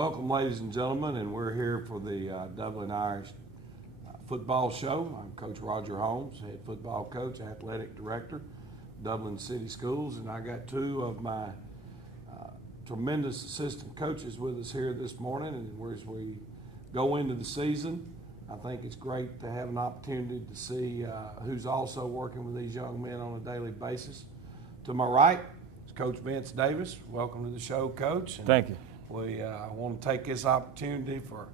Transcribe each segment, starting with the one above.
Welcome, ladies and gentlemen, and we're here for the Dublin Irish football show. I'm Coach Roger Holmes, head football coach, athletic director, Dublin City Schools, and I got two of my tremendous assistant coaches with us here this morning. And as we go into the season, I think it's great to have an opportunity to see who's also working with these young men on a daily basis. To my right is Coach Vince Davis. Welcome to the show, Coach. And thank you. We want to take this opportunity for,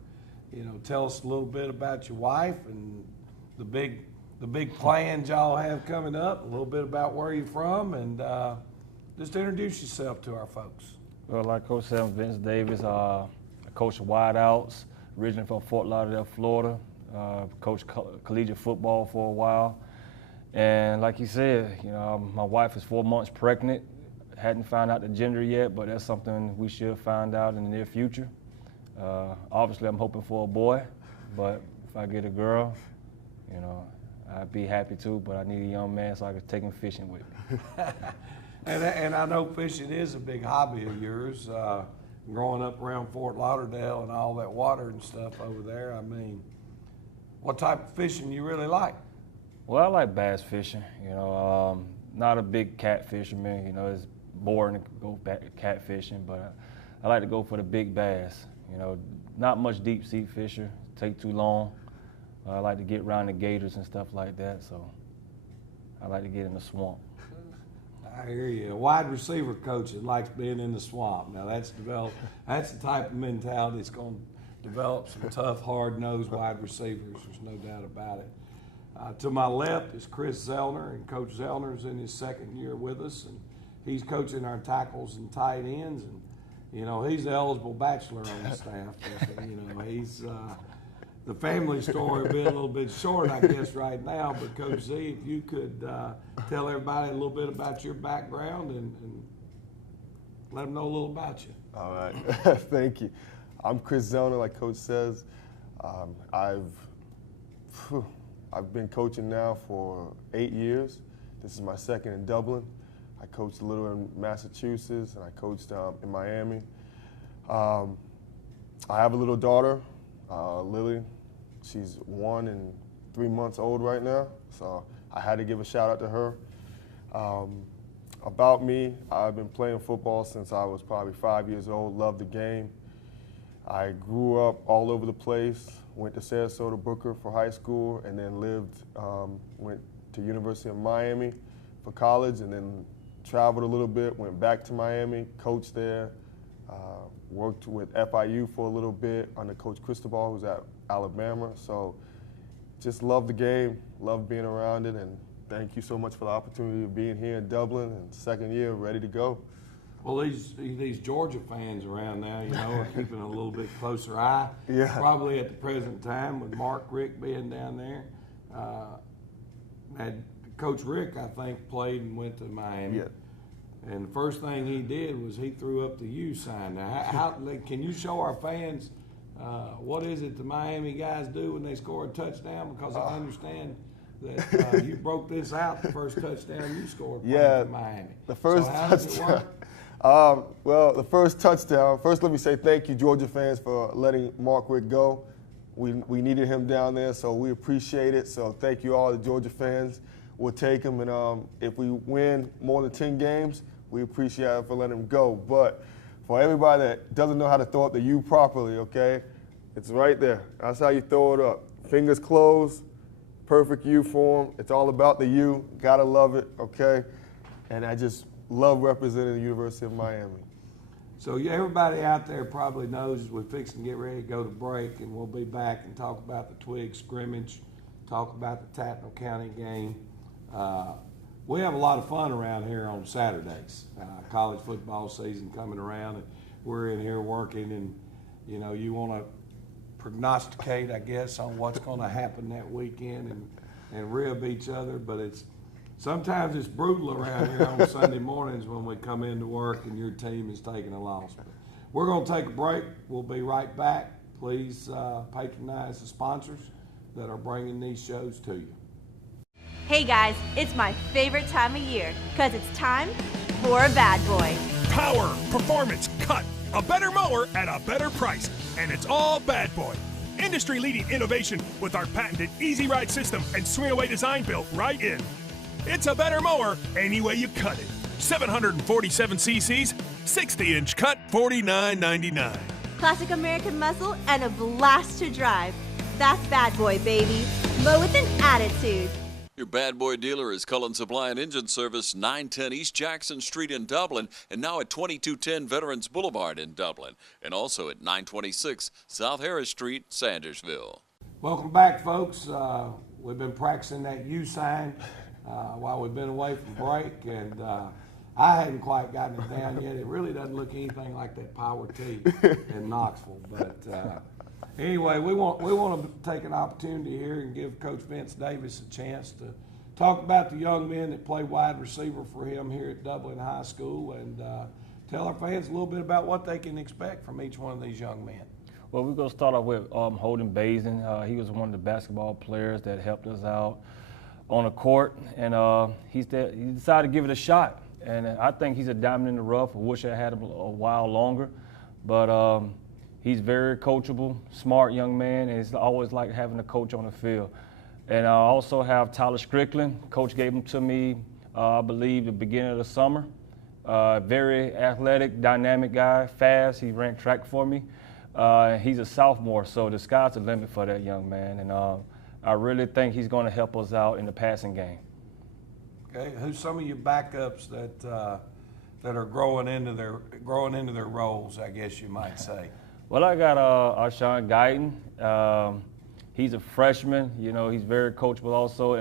tell us a little bit about your wife and the big plans y'all have coming up, a little bit about where you're from, and just introduce yourself to our folks. Well, like Coach said, I'm Vince Davis. I coach wideouts, originally from Fort Lauderdale, Florida. Coached collegiate football for a while. And like you said, my wife is 4 months pregnant. Hadn't found out the gender yet, but that's something we should find out in the near future. Obviously, I'm hoping for a boy, but if I get a girl, I'd be happy too, but I need a young man so I can take him fishing with me. And I know fishing is a big hobby of yours. Growing up around Fort Lauderdale and all that water and stuff over there, I mean, what type of fishing you really like? Well, I like bass fishing, not a big cat fisherman, it's boring to go back cat fishing, but I like to go for the big bass. Not much deep sea fisher, take too long. I like to get around the gators and stuff like that, so I like to get in the swamp. I hear you. A wide receiver coach that likes being in the swamp. Now that's the type of mentality that's going to develop some tough, hard-nosed wide receivers. There's no doubt about it. To my left is Chris Zellner, and Coach Zellner's in his second year with us, and he's coaching our tackles and tight ends, and he's the eligible bachelor on the staff. He's the family story will be a little bit short, I guess, right now. But Coach Z, if you could tell everybody a little bit about your background and let them know a little about you. All right, thank you. I'm Chris Zellner, like Coach says. I've been coaching now for 8 years. This is my second in Dublin. I coached a little in Massachusetts, and I coached in Miami. I have a little daughter, Lily. She's 1 and 3 months old right now, so I had to give a shout out to her. About me, I've been playing football since I was probably 5 years old, loved the game. I grew up all over the place, went to Sarasota Booker for high school, and then went to University of Miami for college, and then traveled a little bit, went back to Miami, coached there, worked with FIU for a little bit under Coach Cristobal, who's at Alabama. So just love the game, love being around it, and thank you so much for the opportunity of being here in Dublin, and second year, ready to go. Well, these Georgia fans around now, are keeping a little bit closer eye. Yeah. Probably at the present time with Mark Richt being down there. Coach Rick, I think, played and went to Miami. Yeah. And the first thing he did was he threw up the U sign. Now, can you show our fans what is it the Miami guys do when they score a touchdown? Because I understand that you broke this out the first touchdown you scored for Miami. The first so how does it work? Well, the first touchdown, first let me say thank you, Georgia fans, for letting Mark Richt go. We needed him down there, so we appreciate it. So thank you all the Georgia fans. We'll take him, and if we win more than 10 games, we appreciate it for letting him go. But for everybody that doesn't know how to throw up the U properly, okay, it's right there. That's how you throw it up. Fingers closed, perfect U form. It's all about the U. Gotta love it, okay? And I just love representing the University of Miami. So everybody out there probably knows we're fixing to get ready to go to break, and we'll be back and talk about the Twig scrimmage, talk about the Tattnall County game. We have a lot of fun around here on Saturdays. College football season coming around, and we're in here working, and you want to prognosticate, I guess, on what's going to happen that weekend and rib each other, but sometimes it's brutal around here on Sunday mornings when we come into work and your team is taking a loss. But we're going to take a break. We'll be right back. Please patronize the sponsors that are bringing these shows to you. Hey guys, it's my favorite time of year because it's time for a bad boy. Power, performance, cut, A better mower at a better price, and it's all Bad Boy. Industry-leading innovation with our patented Easy Ride system and swing-away design built right in. It's a better mower any way you cut it. 747 cc's, 60-inch cut, $49.99. Classic American muscle and a blast to drive. That's Bad Boy, baby. Mow with an attitude. Your Bad Boy dealer is Cullen Supply and Engine Service, 910 East Jackson Street in Dublin, and now at 2210 Veterans Boulevard in Dublin, and also at 926 South Harris Street, Sandersville. Welcome back, folks. We've been practicing that U sign while we've been away from break, and I hadn't quite gotten it down yet. It really doesn't look anything like that Power T in Knoxville, but anyway, we want to take an opportunity here and give Coach Vince Davis a chance to talk about the young men that play wide receiver for him here at Dublin High School, and tell our fans a little bit about what they can expect from each one of these young men. Well, we're going to start off with Holden Bazin. He was one of the basketball players that helped us out on the court, and he decided to give it a shot. And I think he's a diamond in the rough. I wish I had him a while longer, but he's very coachable, smart young man, and it's always like having a coach on the field. And I also have Tyler Strickland. Coach gave him to me, I believe, the beginning of the summer. Very athletic, dynamic guy, fast. He ran track for me. He's a sophomore, so the sky's the limit for that young man. And I really think he's going to help us out in the passing game. Okay, who's some of your backups that are growing into their roles, I guess you might say? Well, I got Arshawn Guyton. He's a freshman. You know, he's very coachable also,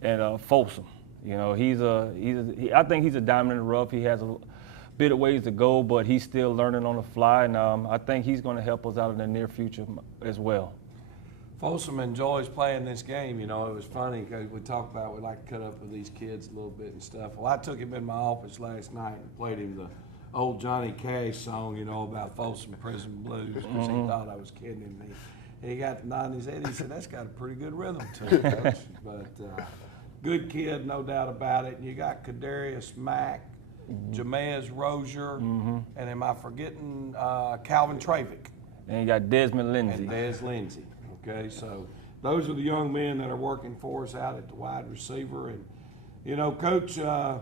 and Folsom. You know, I think he's a diamond in the rough. He has a bit of ways to go, but he's still learning on the fly, and I think he's going to help us out in the near future as well. Folsom enjoys playing this game. You know, it was funny because we talked about we like to cut up with these kids a little bit and stuff. Well, I took him in my office last night and played him the old Johnny Cash song, you know, about Folsom Prison Blues, because he thought I was kidding him. And he got the nod in his head. He said, "That's got a pretty good rhythm to it, Coach." But good kid, no doubt about it. And you got Kadarius Mack, Jamez Rozier, and am I forgetting Calvin Travick? And you got Desmond Lindsay. And Des Lindsay. Okay, so those are the young men that are working for us out at the wide receiver. And, you know, Coach, I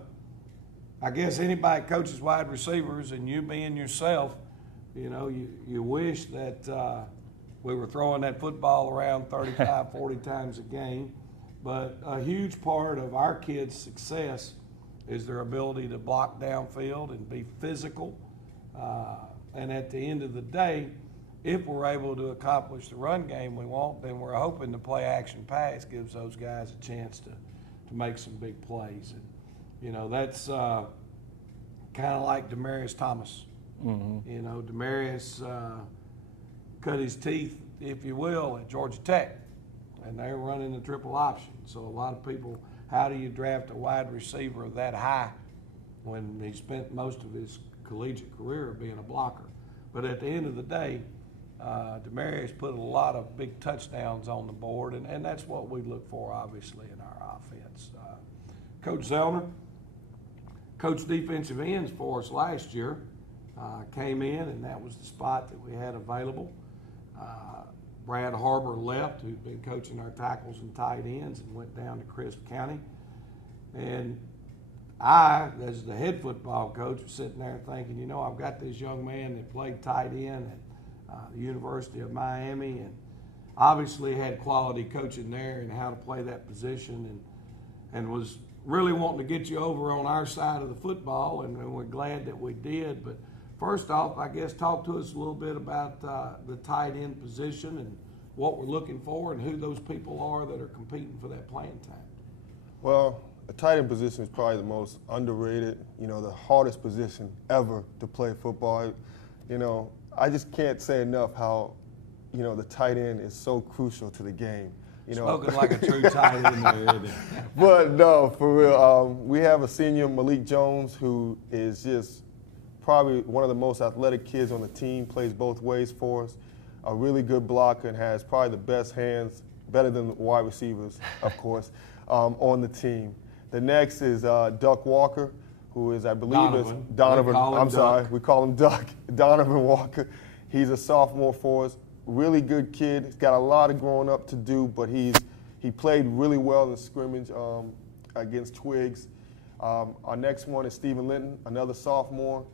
guess anybody coaches wide receivers, and you being yourself, you know, you wish that we were throwing that football around 35, 40 times a game. But a huge part of our kids' success is their ability to block downfield and be physical. And at the end of the day, if we're able to accomplish the run game we want, then we're hoping to play action pass gives those guys a chance to make some big plays. And, you know, that's kind of like Demarius Thomas. You know, Demarius cut his teeth, if you will, at Georgia Tech, and they're running the triple option. So a lot of people, how do you draft a wide receiver that high when he spent most of his collegiate career being a blocker? But at the end of the day, Demarius put a lot of big touchdowns on the board, and that's what we look for, obviously, in our offense. Coach Zellner, coached defensive ends for us last year, came in, and that was the spot that we had available. Brad Harbor left, who'd been coaching our tackles and tight ends, and went down to Crisp County. And I, as the head football coach, was sitting there thinking, you know, I've got this young man that played tight end at the University of Miami, and obviously had quality coaching there and how to play that position, and was really wanting to get you over on our side of the football, and we're glad that we did. But first off, I guess talk to us a little bit about the tight end position and what we're looking for and who those people are that are competing for that playing time. Well, the tight end position is probably the most underrated, you know, the hardest position ever to play football. You know, I just can't say enough how, you know, the tight end is so crucial to the game. You know, spoken like a true tight end there, isn't it? But no, for real, we have a senior, Malik Jones, who is just probably one of the most athletic kids on the team, plays both ways for us, a really good blocker, and has probably the best hands, better than wide receivers, of course, on the team. The next is Duck Walker, who is, I believe, is Donovan. Donovan. We call him I'm sorry, Duck. we call him Duck. Donovan Walker. He's a sophomore for us. Really good kid. He's got a lot of growing up to do, but he played really well in the scrimmage against Twigs. Our next one is Stephen Linton, another sophomore.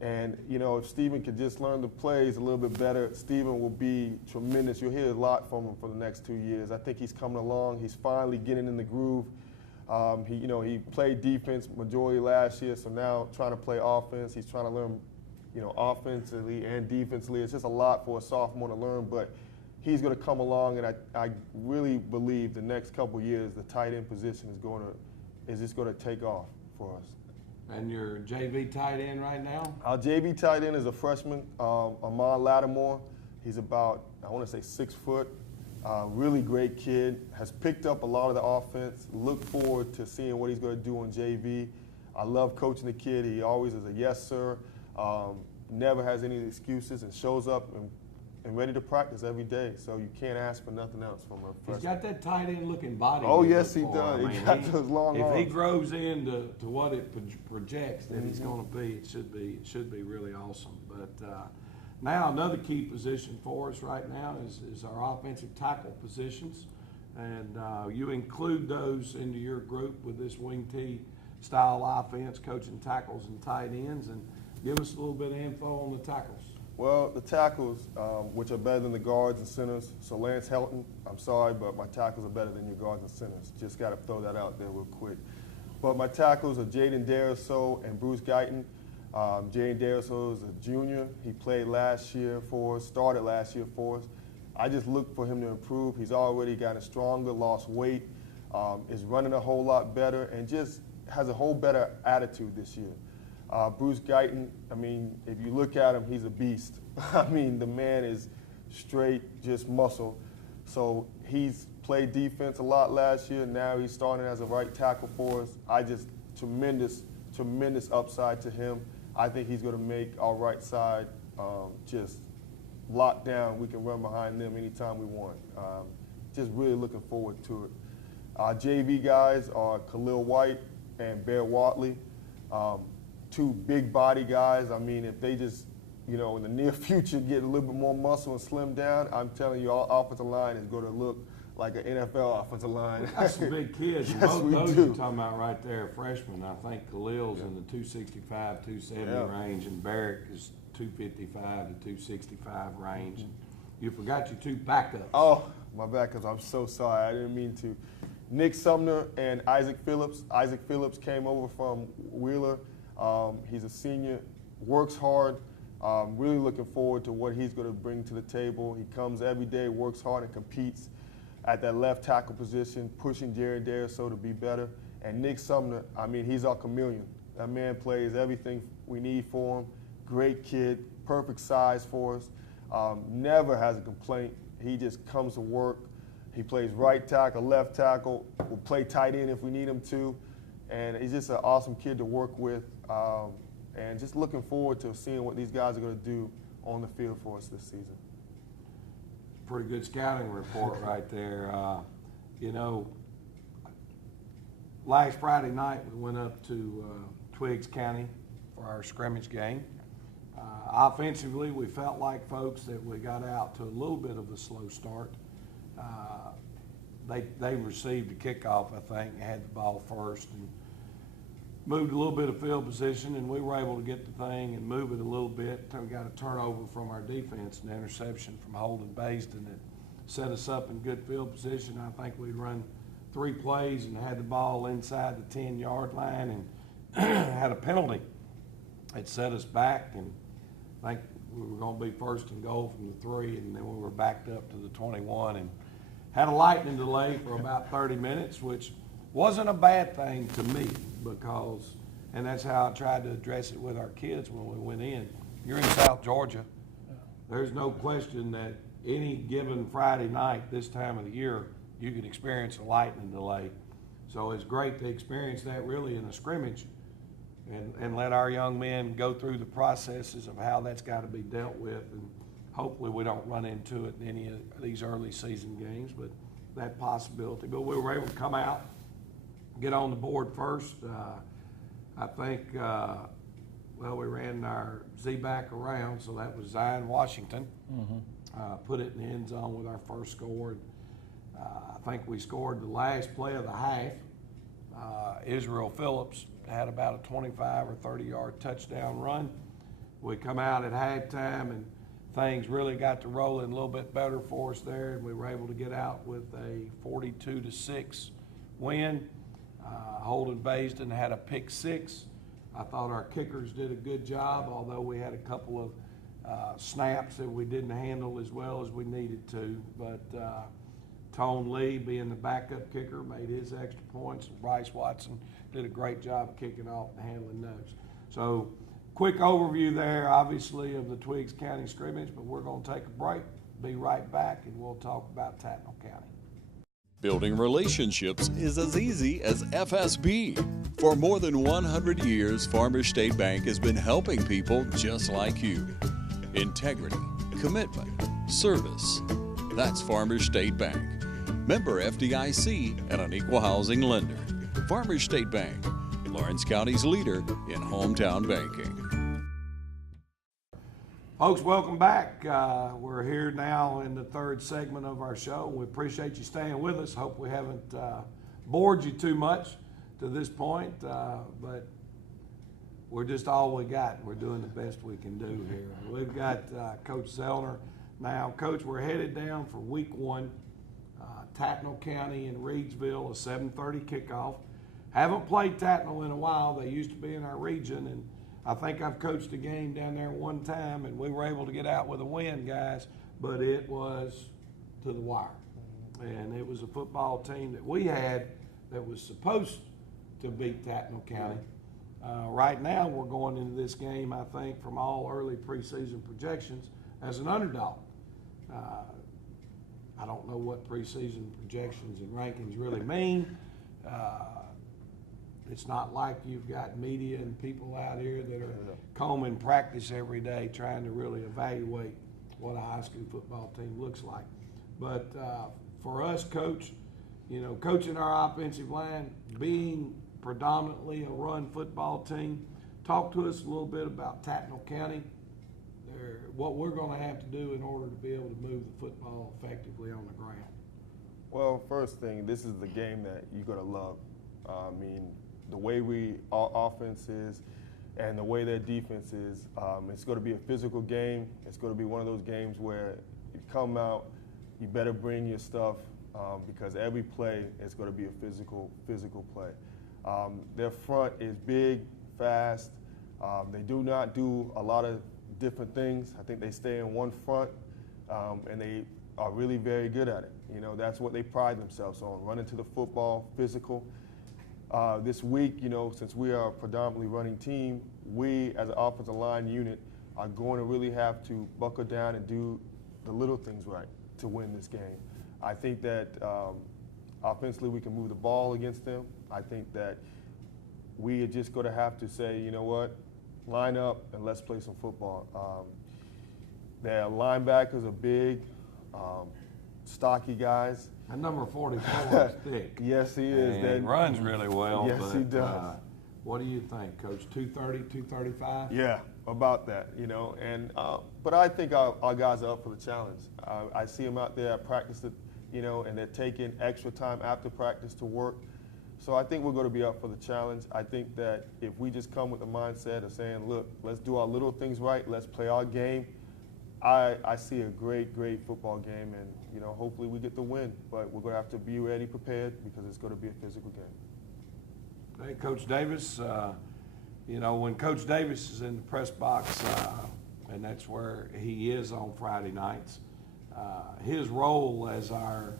And, you know, if Stephen could just learn the plays a little bit better, Stephen will be tremendous. You'll hear a lot from him for the next 2 years. I think he's coming along. He's finally getting in the groove. He played defense majority last year, so now trying to play offense. He's trying to learn, offensively and defensively. It's just a lot for a sophomore to learn, but he's going to come along, and I really believe the next couple years the tight end position is just going to take off for us. And your JV tight end right now? Our JV tight end is a freshman, Ahmad Lattimore. He's about, I want to say 6 foot. Really great kid. Has picked up a lot of the offense. Look forward to seeing what he's going to do on JV. I love coaching the kid. He always is a yes, sir. Never has any excuses and shows up and ready to practice every day. So you can't ask for nothing else from a freshman. He's got that tight end looking body. Oh, you yes, look he for. does. I He mean, got those long if arms. he grows into what it projects that he's going to be, it should be really awesome. But now another key position for us right now is our offensive tackle positions, and you include those into your group with this wing T style offense, coaching tackles and tight ends, and give us a little bit of info on the tackles. Well, the tackles, which are better than the guards and centers. So Lance Helton, I'm sorry, but my tackles are better than your guards and centers. Just got to throw that out there real quick. But my tackles are Jaden Dariso and Bruce Guyton. Jaden Dariso is a junior. He played last year for us, started last year for us. I just look for him to improve. He's already gotten stronger, lost weight, is running a whole lot better, and just has a whole better attitude this year. Bruce Guyton, I mean, if you look at him, he's a beast. I mean, the man is straight, just muscle. So he's played defense a lot last year. Now he's starting as a right tackle for us. Tremendous upside to him. I think he's going to make our right side just locked down. We can run behind them anytime we want. Just really looking forward to it. Our JV guys are Khalil White and Bear Watley. 2 big body guys. I mean, if they just, in the near future get a little bit more muscle and slim down, I'm telling you, our offensive line is going to look like an NFL offensive line. That's some big kids. Yes, Both we those do. you're talking about right there, freshmen. I think Khalil's in the 265, 270 range, and Barrick is 255 to 265 range. And you forgot your 2 backups. Oh, my backups. I'm so sorry. I didn't mean to. Nick Sumner and Isaac Phillips. Isaac Phillips came over from Wheeler. He's a senior, works hard. Really looking forward to what he's going to bring to the table. He comes every day, works hard, and competes at that left tackle position, pushing Jared Dariso to be better. And Nick Sumner, I mean, he's our chameleon. That man plays everything we need for him. Great kid, perfect size for us. Never has a complaint. He just comes to work. He plays right tackle, left tackle. Will play tight end if we need him to. And he's just an awesome kid to work with. And just looking forward to seeing what these guys are going to do on the field for us this season. Pretty good scouting report right there. Last Friday night we went up to Twiggs County for our scrimmage game. Offensively, we felt like, folks, that we got out to a little bit of a slow start. They received a kickoff, I think, and had the ball first, and moved a little bit of field position, and we were able to get the thing and move it a little bit. We got a turnover from our defense, an interception from Holden Baston that set us up in good field position. I think we run 3 plays and had the ball inside the 10-yard line and had a penalty. It set us back, and I think we were going to be first and goal from the 3, and then we were backed up to the 21 and had a lightning delay for about 30 minutes, which wasn't a bad thing to me because, and that's how I tried to address it with our kids when we went in. You're in South Georgia. There's no question that any given Friday night this time of the year, you can experience a lightning delay. So it's great to experience that really in a scrimmage and let our young men go through the processes of how that's got to be dealt with. And hopefully we don't run into it in any of these early season games, but that possibility. But we were able to come out, get on the board first. I think, well, we ran our Z-back around, so that was Zion Washington. Put it in the end zone with our first score. I think we scored the last play of the half. Israel Phillips had about a 25 or 30-yard touchdown run. We come out at halftime, and things really got to rolling a little bit better for us there, and we were able to get out with a 42-6 win. Holden Baisden had a pick six. I thought our kickers did a good job, although we had a couple of snaps that we didn't handle as well as we needed to. But Tone Lee, being the backup kicker, made his extra points. Bryce Watson did a great job of kicking off and handling those. So, quick overview there, obviously, of the Twiggs County scrimmage, but we're going to take a break, be right back, and we'll talk about Tattnall County. Building relationships is as easy as FSB. For more than 100 years, Farmers State Bank has been helping people just like you. Integrity, commitment, service. That's Farmers State Bank. Member FDIC and an equal housing lender. Farmers State Bank, Lawrence County's leader in hometown banking. Folks, welcome back. We're here now in the third segment of our show. We appreciate you staying with us. Hope we haven't bored you too much to this point, but we're just all we got. We're doing the best we can do here. We've got Coach Zellner now. Coach, we're headed down for week one. Tattnall County in Reedsville, a 7:30 kickoff. Haven't played Tattnall in a while. They used to be in our region, and I think I've coached a game down there one time, and we were able to get out with a win, guys, but it was to the wire. And it was a football team that we had that was supposed to beat Tattnall County. Right now, we're going into this game, I think, from all early preseason projections as an underdog. I don't know what preseason projections and rankings really mean. It's not like you've got media and people out here that are combing practice every day trying to really evaluate what a high school football team looks like. But for us, Coach, you know, coaching our offensive line, being predominantly a run football team, talk to us a little bit about Tattnall County, what we're going to have to do in order to be able to move the football effectively on the ground. Well, first thing, this is the game that you're going to love. I mean, the way our offense is and the way their defense is, it's going to be a physical game. It's going to be one of those games where you come out, you better bring your stuff because every play is going to be a physical play. Their front is big, fast. They do not do a lot of different things. I think they stay in one front, and they are really very good at it. You know, that's what they pride themselves on, running to the football, physical. This week, you know, since we are a predominantly running team, we as an offensive line unit are going to really have to buckle down and do the little things right to win this game. I think that offensively we can move the ball against them. I think that we are just going to have to say, you know what, line up and let's play some football. Their linebackers are big, stocky guys. And number 44 is thick. Yes, he is. And he runs really well. Yes, but, he does. What do you think, Coach? 230, 235? Yeah, about that, you know. And but I think our guys are up for the challenge. I see them out there at practice, you know, and they're taking extra time after practice to work. So I think we're going to be up for the challenge. I think that if we just come with the mindset of saying, look, let's do our little things right, let's play our game, I see a great football game, and you know, hopefully we get the win. But we're going to have to be ready, prepared, because it's going to be a physical game. Hey, Coach Davis, you know, when Coach Davis is in the press box, and that's where he is on Friday nights, his role as our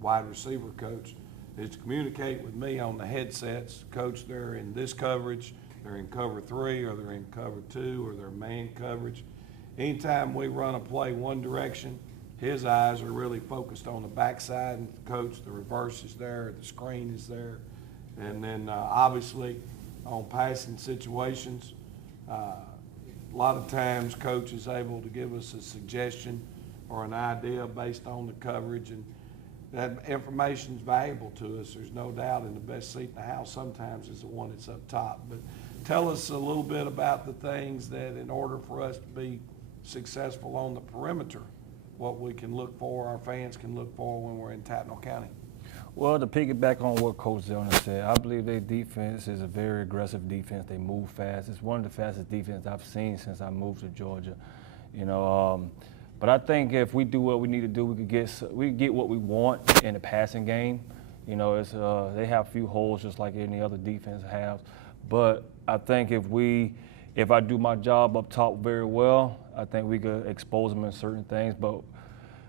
wide receiver coach is to communicate with me on the headsets. Coach, they're in this coverage, they're in cover 3, or they're in cover 2, or they're man coverage. Anytime we run a play one direction, his eyes are really focused on the backside, and Coach, the reverse is there, the screen is there. And then obviously on passing situations, a lot of times Coach is able to give us a suggestion or an idea based on the coverage. And that information's valuable to us. There's no doubt, and the best seat in the house sometimes is the one that's up top. But tell us a little bit about the things that, in order for us to be successful on the perimeter, what we can look for, our fans can look for when we're in Tattnall County. Well, to piggyback on what Coach Zellner said, I believe their defense is a very aggressive defense. They move fast. It's one of the fastest defenses I've seen since I moved to Georgia. You know, but I think if we do what we need to do, we could get what we want in the passing game. You know, it's they have a few holes just like any other defense has. But I think if I do my job up top very well, I think we could expose them in certain things. But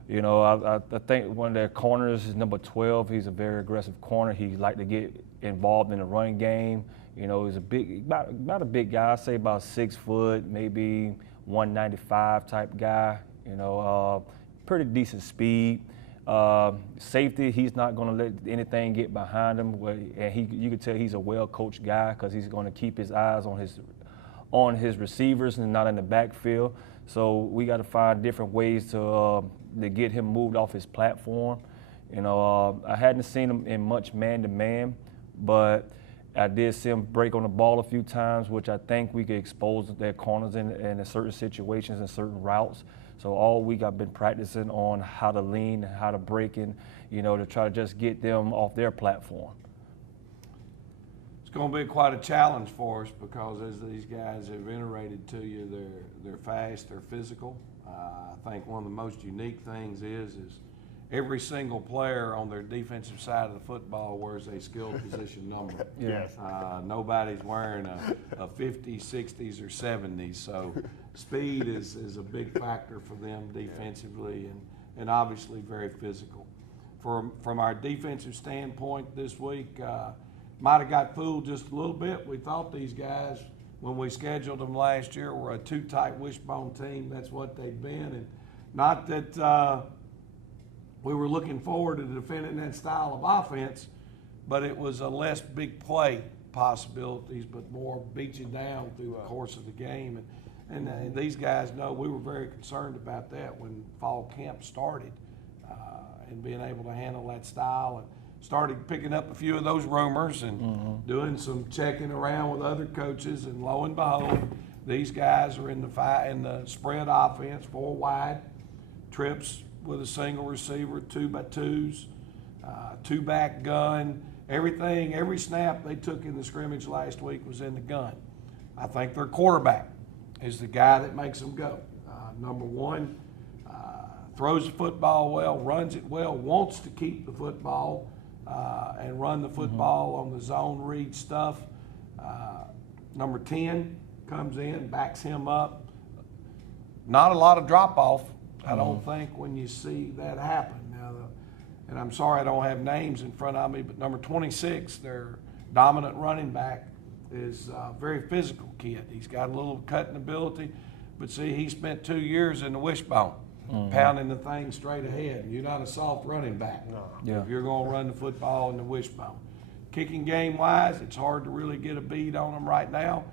you know, I think one of their corners is number 12. He's a very aggressive corner. He like to get involved in the running game. You know, he's about a big guy. I say about 6 foot, maybe 195 type guy. You know, pretty decent speed. Safety, he's not going to let anything get behind him. And you can tell he's a well-coached guy because he's going to keep his eyes on his receivers and not in the backfield. So we got to find different ways to get him moved off his platform. You know, I hadn't seen him in much man-to-man, but I did see him break on the ball a few times, which I think we could expose their corners in certain situations and certain routes. So all week I've been practicing on how to lean, how to break in, you know, to try to just get them off their platform. It's going to be quite a challenge for us because, as these guys have iterated to you, they're fast, they're physical. I think one of the most unique things is every single player on their defensive side of the football wears a skilled position number. Yes. Nobody's wearing a 50s, 60s, or 70s. So speed is a big factor for them defensively and obviously very physical. From our defensive standpoint this week, might have got fooled just a little bit. We thought these guys, when we scheduled them last year, were a too-tight wishbone team. That's what they've been. And not that we were looking forward to defending that style of offense, but it was a less big play possibilities, but more beat you down through the course of the game. And these guys know we were very concerned about that when fall camp started and being able to handle that style. And started picking up a few of those rumors and doing some checking around with other coaches, and lo and behold, these guys are in the spread offense, 4 wide, trips with a single receiver, 2x2s, 2-back gun, everything, every snap they took in the scrimmage last week was in the gun. I think their quarterback is the guy that makes them go. Number 1, throws the football well, runs it well, wants to keep the football, and run the football on the zone read stuff. Number 10 comes in, backs him up. Not a lot of drop-off, I don't think, when you see that happen. Now, and I'm sorry I don't have names in front of me, but number 26, their dominant running back, is a very physical kid. He's got a little cutting ability, but see, he spent 2 years in the wishbone. Pounding the thing straight ahead. You're not a soft running back if you're going to run the football in the wishbone. Kicking game-wise, it's hard to really get a bead on them right now,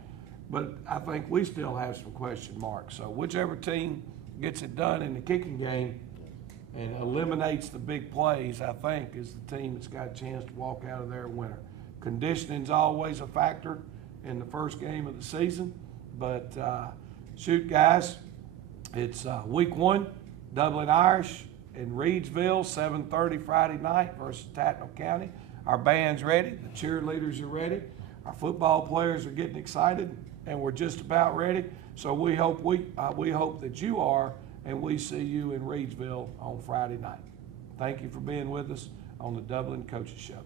but I think we still have some question marks. So whichever team gets it done in the kicking game and eliminates the big plays, I think, is the team that's got a chance to walk out of there a winner. Conditioning's always a factor in the first game of the season, but shoot, guys, it's week 1. Dublin Irish in Reedsville, 7:30 Friday night versus Tattnall County. Our band's ready. The cheerleaders are ready. Our football players are getting excited, and we're just about ready. So we hope that you are, and we see you in Reedsville on Friday night. Thank you for being with us on the Dublin Coaches Show.